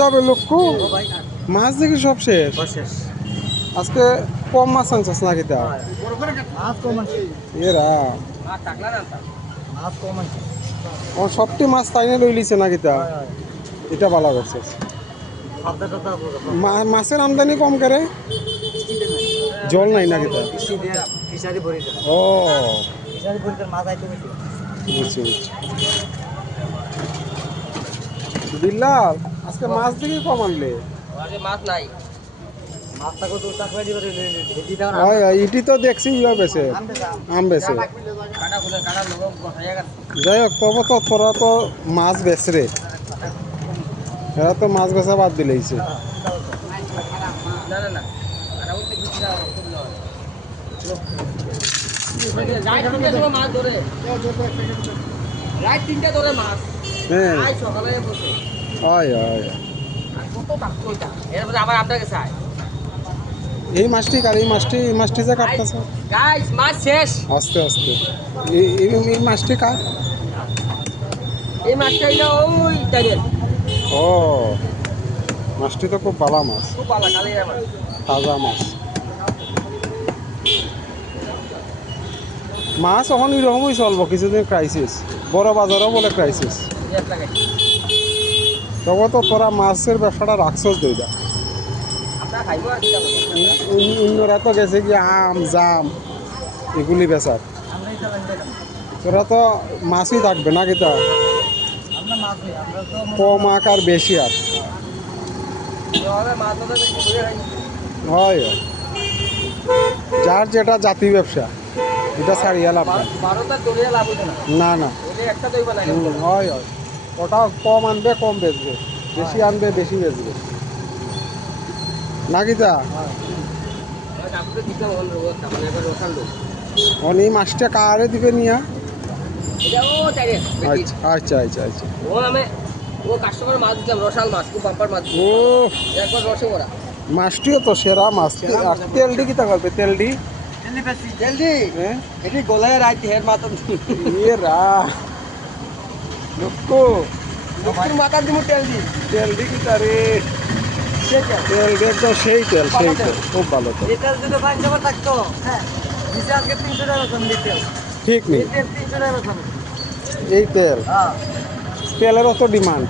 যেতে হবে লোককু মাছ দেখি সব শেষ আজকে কম মাছ আনছিস নাকি তা এরা সবটি মাছ তাইনে লই লিছে নাকি তা এটা ভালো করছে মাছের আমদানি কম করে জল নাই নাকি তা ও বুঝছি বুঝছি বিল্লাল আজকে মাছ দেখি কম আনলে মাছ নাই ইটি তো দেখছি ইয়া বেছে আম বেছে যাই হোক তবে তো তোরা তো মাছ বেচ রে এরা তো মাছ বেচা বাদ দিলেইছে হ্যাঁ হয় হয় আবার আপনাকে চাই এই মাছটি কার এই মাছটি যে কাটতেছে গাইস মাছ শেষ আস্তে আস্তে এই মাছটি কার এই মাছটা হইলো ওই টাইপের ও মাছটি তো খুব ভালো মাছ খুব ভালো কালি মাছ তাজা মাছ মাছ এখন এরকমই চলবো কিছুদিন ক্রাইসিস বড় বাজারও বলে ক্রাইসিস তবে তো তোরা মাছের ব্যবসাটা রাখছস দুইটা অন্যরা তো গেছে কি আম জাম এগুলি বেচার তোরা তো মাছই থাকবে না কিতা কম আঁক আর বেশি আর হয় যার যেটা জাতি ব্যবসা এটা ছাড়িয়ে লাভ না না হয় হয় ওটা কম আনবে কম বেচবে বেশি আনবে বেশি বেচবে না কিতা অনি মাছটা কারে দিবে নিয়া আচ্ছা আচ্ছা আচ্ছা ও মাছটিও তো সেরা মাছ আর তেলডি কিতা করবে তেলডি গলায় রাইতে হের মাথা মাথার দিমু তেলডি কিতা রে তেল একদম সেই তেল খুব ভালো তেল থাকতো হ্যাঁ ঠিক নেই এই তেল তেলের অত ডিমান্ড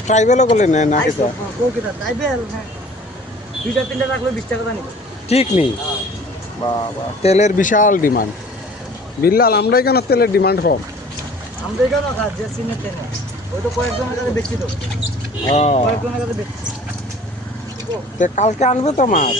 ট্রাইবেলও বলে নেয় না কিতা ঠিক নেই বাবা তেলের বিশাল ডিমান্ড বিল্লাল আমরা কেন তেলের ডিমান্ড কম কালকে আনবে তো মাছ